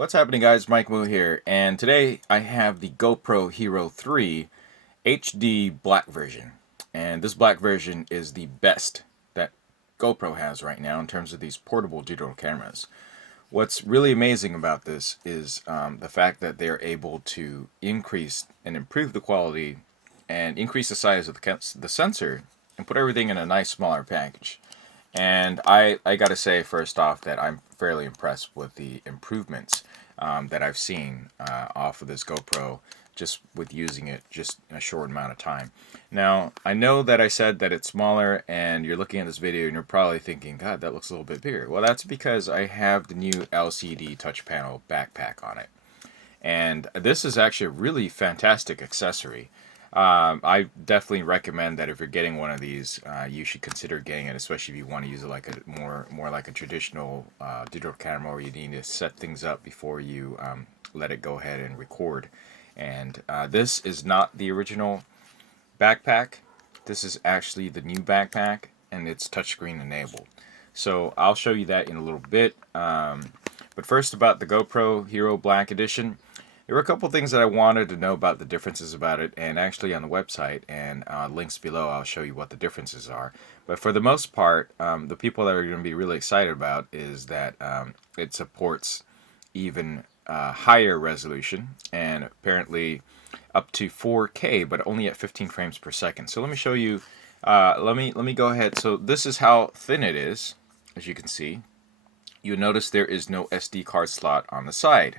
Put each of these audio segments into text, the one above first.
What's happening, guys? Mike Moo here, and today I have the GoPro Hero 3 HD black version. And this black version is the best that GoPro has right now in terms of these portable digital cameras. What's really amazing about this is the fact that they're able to increase and improve the quality and increase the size of the sensor and put everything in a nice smaller package. And I gotta say, first off, that I'm fairly impressed with the improvements that I've seen off of this GoPro just with using it just in a short amount of time. Now, I know that I said that it's smaller, and you're looking at this video and you're probably thinking, God, that looks a little bit bigger. Well, that's because I have the new LCD touch panel backpack on it. And this is actually a really fantastic accessory. I definitely recommend that if you're getting one of these, you should consider getting it, especially if you want to use it like a more like a traditional digital camera, where you need to set things up before you let it go ahead and record. And this is not the original backpack. This is actually the new backpack, and it's touchscreen enabled. So I'll show you that in a little bit. But first, about the GoPro Hero Black Edition. There were a couple things that I wanted to know about the differences about it, and actually on the website and links below I'll show you what the differences are. But for the most part, the people that are going to be really excited about is that it supports even higher resolution, and apparently up to 4K, but only at 15 frames per second. So let me show you. Let me go ahead. So this is how thin it is, as you can see. You'll notice there is no SD card slot on the side.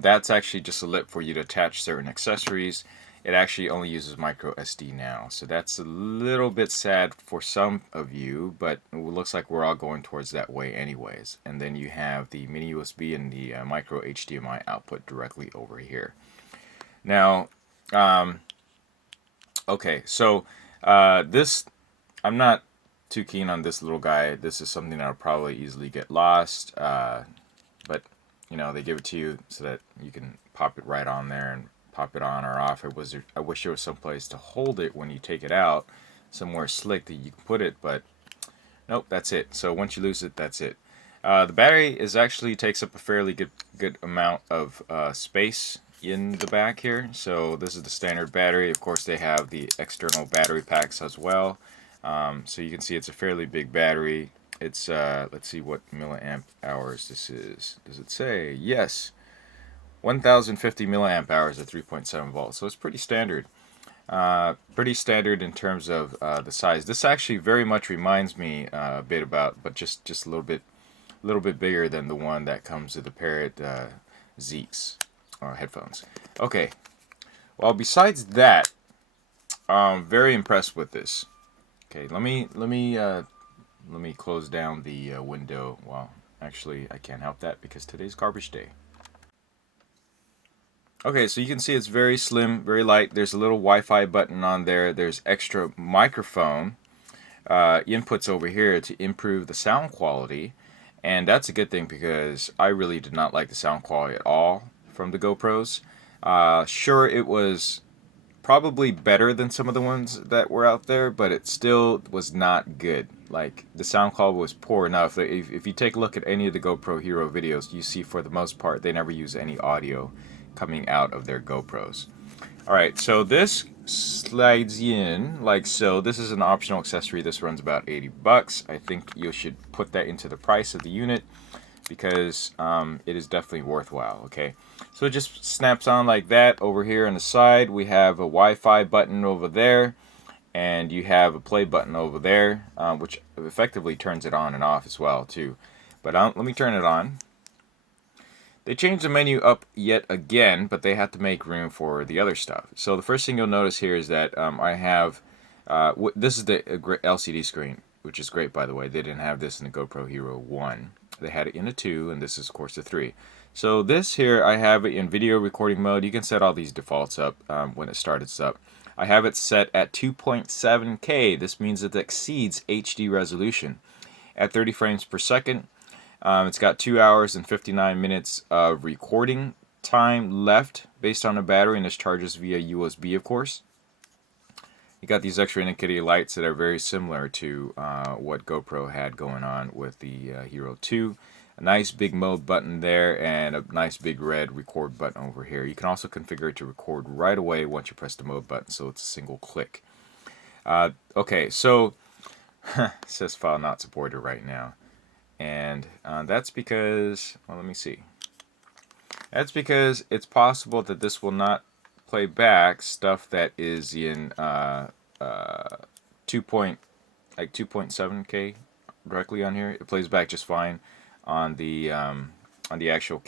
That's actually just a lip for you to attach certain accessories. It actually only uses micro SD now, so that's a little bit sad for some of you, but it looks like we're all going towards that way anyways. And then you have the mini USB and the micro HDMI output directly over here. Now, okay, so this, I'm not too keen on this little guy. This is something that'll probably easily get lost, but you know, they give it to you so that you can pop it right on there and pop it on or off. I wish there was some place to hold it when you take it out, somewhere slick that you can put it, but nope, that's it. So once you lose it, that's it. The battery takes up a fairly good amount of space in the back here. So this is the standard battery. Of course, they have the external battery packs as well. So you can see it's a fairly big battery. It's let's see what milliamp hours this is. Does it say? Yes, 1050 milliamp hours at 3.7 volts. So it's pretty standard. Pretty standard in terms of the size. This actually very much reminds me a bit about, but just a little bit bigger than the one that comes with the Parrot Zeeks headphones. Okay. Well, besides that, I'm very impressed with this. Okay, let me close down the window. Well, actually, I can't help that because today's garbage day. Okay, so you can see it's very slim, very light. There's a little Wi-Fi button on there. There's extra microphone inputs over here to improve the sound quality. And that's a good thing because I really did not like the sound quality at all from the GoPros. Sure, it was probably better than some of the ones that were out there, but it still was not good. Like, the sound quality was poor enough that if you take a look at any of the GoPro Hero videos, you see for the most part they never use any audio coming out of their GoPros. Alright, so this slides in like so. This is an optional accessory. This runs about 80 bucks. I think you should put that into the price of the unit because it is definitely worthwhile. Okay, so it just snaps on like that. Over here on the side we have a Wi-Fi button over there, and you have a play button over there, which effectively turns it on and off as well too. But let me turn it on. They changed the menu up yet again, but they had to make room for the other stuff. So the first thing you'll notice here is that I have this is the LCD screen, which is great, by the way. They didn't have this in the GoPro Hero 1. They had it in a 2, and this is of course the 3. So this here, I have it in video recording mode. You can set all these defaults up when it starts up. I have it set at 2.7K. This means it exceeds HD resolution at 30 frames per second. It's got 2 hours and 59 minutes of recording time left based on the battery, and this charges via USB, of course. You got these extra indicator lights that are very similar to what GoPro had going on with the Hero 2. a nice big mode button there, and a nice big red record button over here. You can also configure it to record right away once you press the mode button, so it's a single click. Okay, so it says file not supported right now, and that's because, well, let me see. That's because it's possible that this will not play back stuff that is in 2.7K directly on here. It plays back just fine on the actual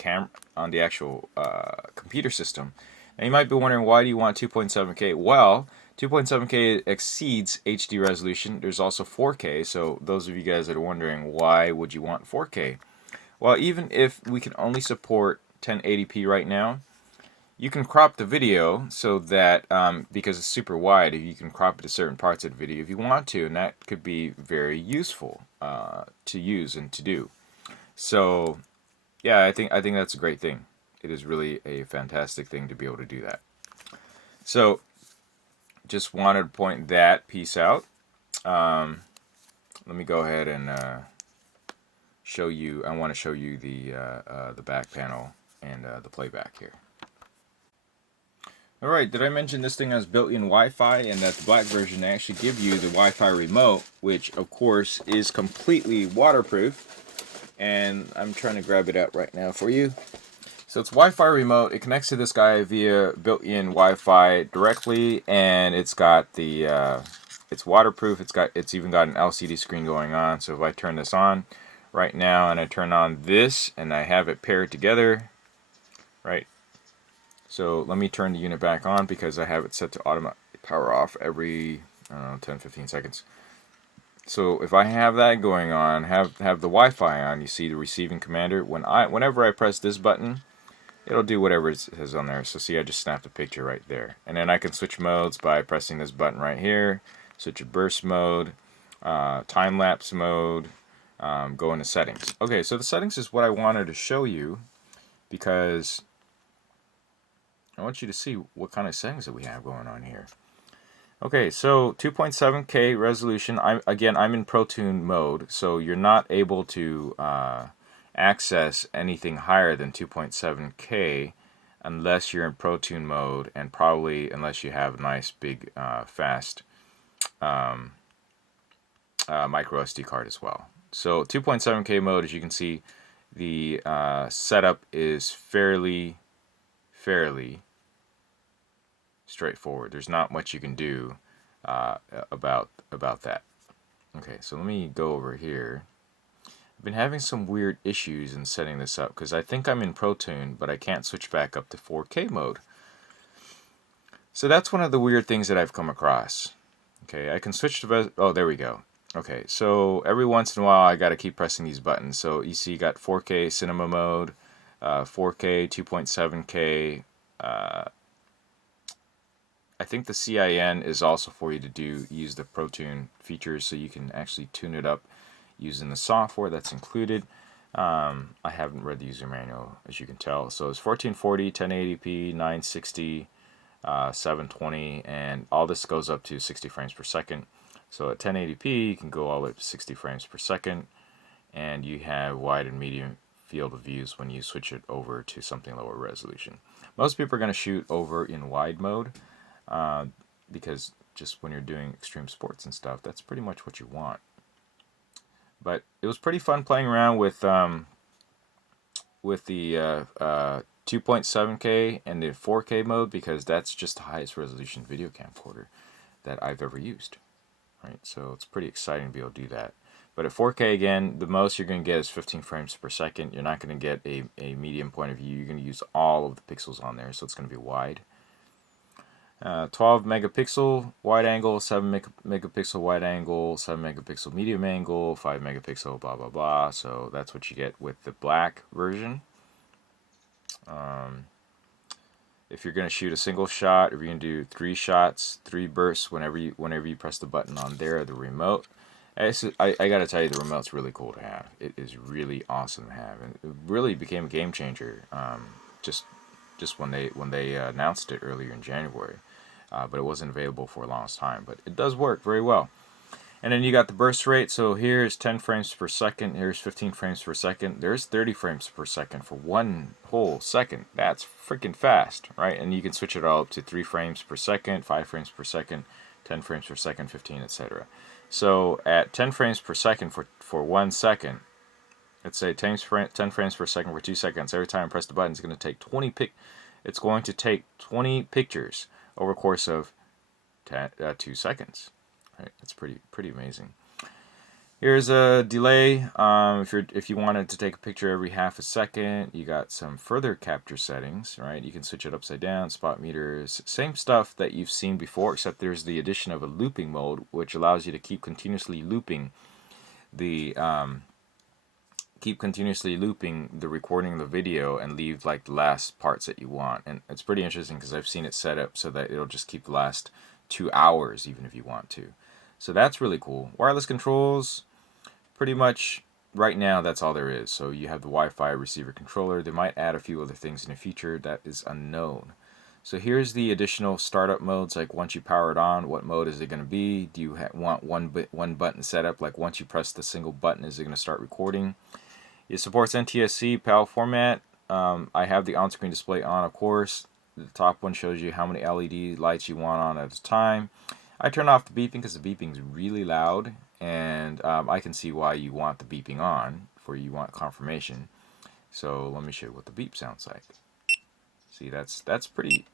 computer system. Now you might be wondering, why do you want 2.7K? Well, 2.7K exceeds HD resolution. There's also 4K. So those of you guys that are wondering, why would you want 4K? Well, even if we can only support 1080p right now, you can crop the video so that, because it's super wide, you can crop it to certain parts of the video if you want to, and that could be very useful to use and to do. So, yeah, I think that's a great thing. It is really a fantastic thing to be able to do that. So, just wanted to point that piece out. Let me go ahead and show you. I want to show you the back panel and the playback here. Alright, did I mention this thing has built-in Wi-Fi, and that the black version they actually give you the Wi-Fi remote, which of course is completely waterproof, and I'm trying to grab it out right now for you. So it's Wi-Fi remote. It connects to this guy via built-in Wi-Fi directly, and it's got the it's waterproof. It's even got an LCD screen going on. So if I turn this on right now and I turn on this and I have it paired together, right? So let me turn the unit back on because I have it set to automatic power off every, I don't know, 10-15 seconds. So if I have that going on, have the Wi-Fi on, you see the receiving commander. Whenever I press this button, it'll do whatever it says on there. So see, I just snapped a picture right there. And then I can switch modes by pressing this button right here. Switch to burst mode, time-lapse mode, go into settings. Okay, so the settings is what I wanted to show you because I want you to see what kind of settings that we have going on here. Okay, so 2.7K resolution. I'm in ProTune mode, so you're not able to access anything higher than 2.7K unless you're in ProTune mode, and probably unless you have a nice big fast micro SD card as well. So 2.7K mode, as you can see, the setup is fairly straightforward. There's not much you can do about that. Okay, so let me go over here. I've been having some weird issues in setting this up because I think I'm in ProTune, but I can't switch back up to 4K mode. So that's one of the weird things that I've come across. Okay, I can switch to, oh, there we go. Okay, so every once in a while I got to keep pressing these buttons. So you see, you got 4K cinema mode, 4K, 2.7K. I think the CIN is also for you to use the ProTune features, so you can actually tune it up using the software that's included. I haven't read the user manual, as you can tell. So it's 1440, 1080p, 960, 720, and all this goes up to 60 frames per second. So at 1080p, you can go all the way up to 60 frames per second, and you have wide and medium field of views when you switch it over to something lower resolution. Most people are going to shoot over in wide mode, because just when you're doing extreme sports and stuff, that's pretty much what you want. But it was pretty fun playing around with the 2.7K and the 4K mode, because that's just the highest resolution video camcorder that I've ever used. Right, so it's pretty exciting to be able to do that. But at 4K, again, the most you're going to get is 15 frames per second. You're not going to get a medium point of view. You're going to use all of the pixels on there, so it's going to be wide. 12 megapixel wide angle, 7 megapixel wide angle, 7 megapixel medium angle, 5 megapixel, blah blah blah. So that's what you get with the black version. If you're going to shoot a single shot, if you're going to do 3 shots, 3 bursts, whenever you press the button on there, the remote. I got to tell you, the remote's really cool to have. It is really awesome to have, and it really became a game changer. Just when they announced it earlier in January, but it wasn't available for a long time. But it does work very well. And then you got the burst rate. So here's 10 frames per second. Here's 15 frames per second. There's 30 frames per second for one whole second. That's freaking fast, right? And you can switch it all up to 3 frames per second, 5 frames per second, 10 frames per second, 15, etc. So at 10 frames per second for 1 second, let's say 10 frames per second for 2 seconds. Every time I press the button, it's going to take 20 pictures over the course of 2 seconds. Right, that's pretty amazing. Here's a delay. If you wanted to take a picture every half a second, you got some further capture settings. Right, you can switch it upside down, spot meters, same stuff that you've seen before, except there's the addition of a looping mode, which allows you to keep continuously looping the recording of the video and leave like the last parts that you want. And it's pretty interesting because I've seen it set up so that it'll just keep the last 2 hours even if you want to. So that's really cool. Wireless controls, pretty much right now that's all there is. So you have the Wi-Fi receiver controller. They might add a few other things in the future that is unknown. So here's the additional startup modes, like once you power it on, what mode is it going to be? Do you want one button setup, like once you press the single button, is it going to start recording? It supports NTSC, PAL format. I have the on-screen display on, of course. The top one shows you how many LED lights you want on at a time. I turn off the beeping because the beeping is really loud, and I can see why you want the beeping on, for you want confirmation. So let me show you what the beep sounds like. See, that's pretty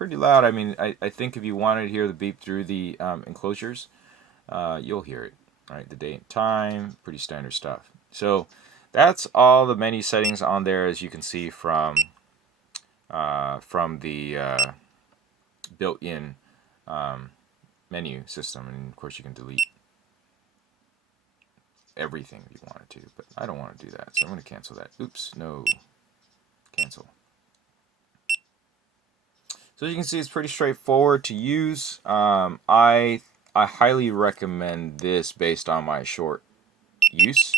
loud. I mean, I think if you wanted to hear the beep through the enclosures, you'll hear it. All right, the date and time, pretty standard stuff. So that's all the menu settings on there, as you can see from the built-in menu system. And of course you can delete everything if you wanted to, but I don't want to do that, so I'm going to cancel that. Oops, no, cancel. So as you can see, it's pretty straightforward to use. I highly recommend this based on my short use.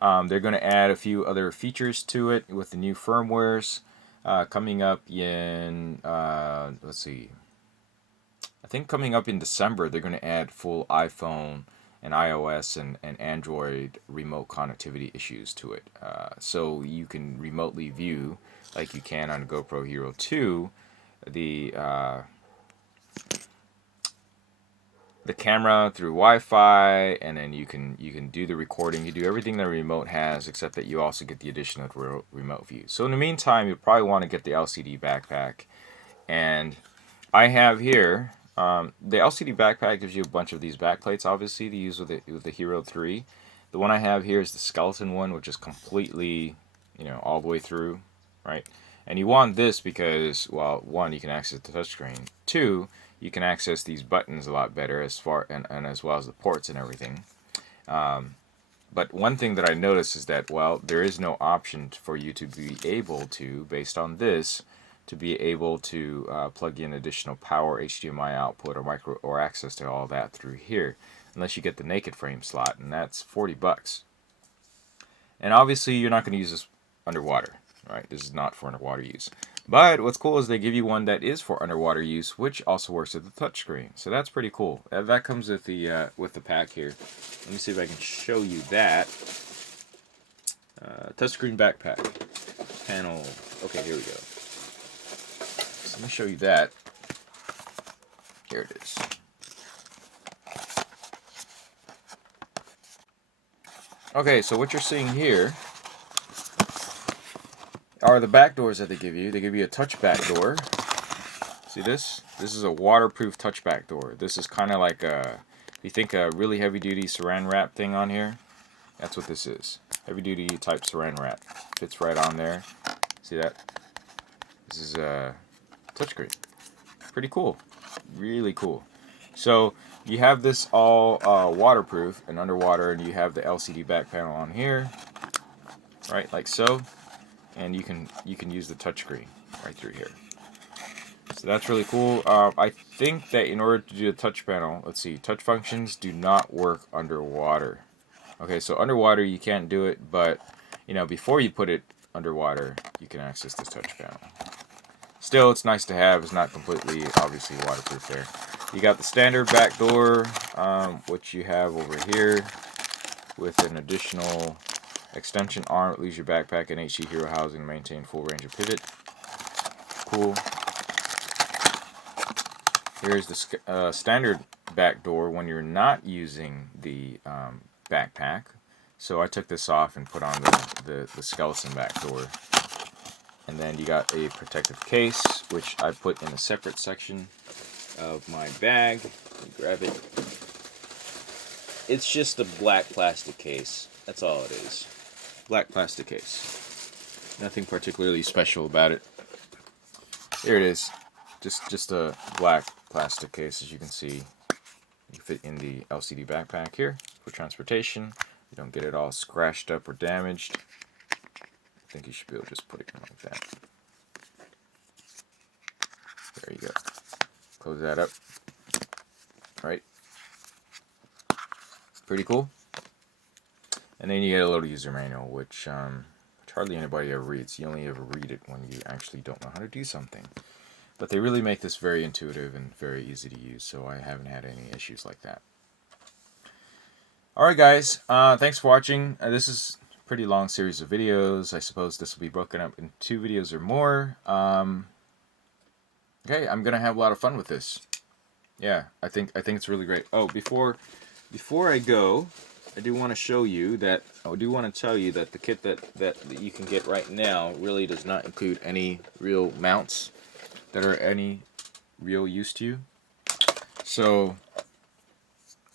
They're going to add a few other features to it with the new firmwares coming up in let's see, I think coming up in December, they're going to add full iPhone and iOS and Android remote connectivity issues to it. So you can remotely view, like you can on GoPro Hero 2, the camera through Wi-Fi, and then you can do the recording. You do everything the remote has, except that you also get the addition of remote view. So in the meantime, you'll probably want to get the LCD backpack, and I have here the LCD backpack gives you a bunch of these backplates, obviously, to use with the Hero 3. The one I have here is the skeleton one, which is completely, all the way through, right? And you want this because, well, one, you can access the touchscreen. Two, you can access these buttons a lot better and as well as the ports and everything. But one thing that I noticed is that, well, there is no option for you to be able to, based on this, to be able to plug in additional power, HDMI output, or access to all that through here, unless you get the naked frame slot, and that's $40. And obviously, you're not going to use this underwater, right? This is not for underwater use. But what's cool is they give you one that is for underwater use, which also works with the touchscreen. So that's pretty cool. That comes with the pack here. Let me see if I can show you that. Touchscreen backpack panel. Okay, here we go. So let me show you that. Here it is. Okay, so what you're seeing here are the back doors that they give you. They give you a touch back door. See this? This is a waterproof touch back door. This is kind of like you think a really heavy duty saran wrap thing on here? That's what this is. Heavy duty type saran wrap. Fits right on there. See that? This is a touchscreen. Pretty cool. Really cool. So you have this all waterproof and underwater, and you have the LCD back panel on here, right, like so, and you can use the touchscreen right through here. So that's really cool. I think that in order to do the touch panel, let's see, touch functions do not work underwater. Okay, so underwater you can't do it, but before you put it underwater, you can access this touch panel. Still, it's nice to have. It's not completely, obviously, waterproof there. You got the standard back door, which you have over here with an additional extension arm. It leaves your backpack and HD Hero housing to maintain full range of pivot. Cool. Here's the standard back door when you're not using the backpack. So I took this off and put on the skeleton back door. And then you got a protective case, which I put in a separate section of my bag. Let me grab it. It's just a black plastic case. That's all it is. Black plastic case. Nothing particularly special about it. There it is. Just a black plastic case, as you can see. You fit in the LCD backpack here for transportation. You don't get it all scratched up or damaged. I think you should be able to just put it in like that. There you go. Close that up. Right. Pretty cool. And then you get a little user manual, which hardly anybody ever reads. You only ever read it when you actually don't know how to do something. But they really make this very intuitive and very easy to use, so I haven't had any issues like that. Alright guys, thanks for watching. This is a pretty long series of videos. I suppose this will be broken up in 2 videos or more. Okay, I'm gonna have a lot of fun with this. Yeah, I think it's really great. Oh, before I go, I do want to show you that I do want to tell you that the kit that you can get right now really does not include any real mounts that are any real use to you. So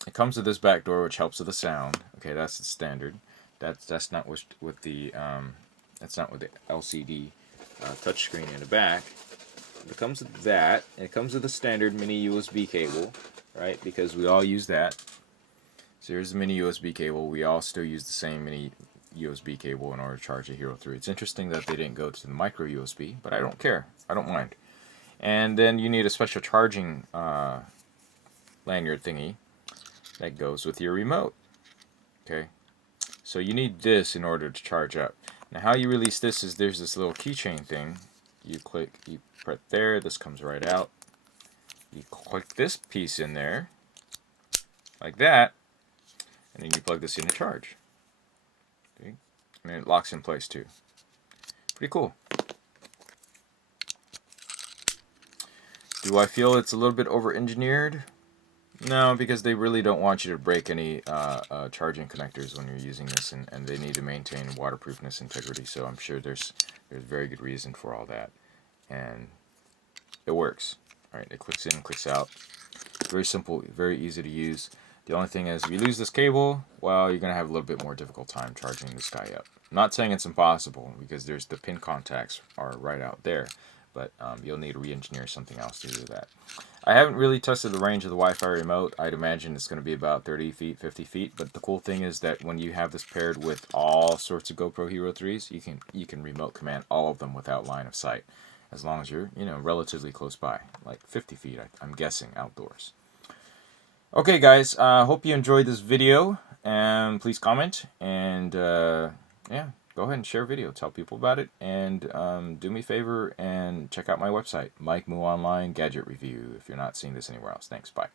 it comes with this back door, which helps with the sound. Okay, that's the standard. That's not with the that's not with the LCD touchscreen in the back. It comes with that, and it comes with a standard mini USB cable, right? Because we all use that. So here's the mini USB cable. We all still use the same mini USB cable in order to charge a Hero 3. It's interesting that they didn't go to the micro USB, but I don't care. I don't mind. And then you need a special charging lanyard thingy that goes with your remote. Okay, so you need this in order to charge up. Now how you release this is there's this little keychain thing. You click, you press there, this comes right out. You click this piece in there, like that, and then you plug this in to charge. Okay? And it locks in place too. Pretty cool. Do I feel it's a little bit over-engineered? No, because they really don't want you to break any charging connectors when you're using this, and they need to maintain waterproofness integrity, so I'm sure there's very good reason for all that. And it works. Alright, it clicks in, clicks out. Very simple, very easy to use. The only thing is, if you lose this cable, well, you're going to have a little bit more difficult time charging this guy up. I'm not saying it's impossible, because there's the pin contacts are right out there. But you'll need to re-engineer something else to do that. I haven't really tested the range of the Wi-Fi remote. I'd imagine it's going to be about 30 feet, 50 feet. But the cool thing is that when you have this paired with all sorts of GoPro Hero 3s, you can remote command all of them without line of sight, as long as you're relatively close by, like 50 feet. I'm guessing outdoors. Okay, guys. Hope you enjoyed this video, and please comment and yeah. Go ahead and share a video, tell people about it, and do me a favor and check out my website, Mike Moo Online Gadget Review, if you're not seeing this anywhere else. Thanks, bye.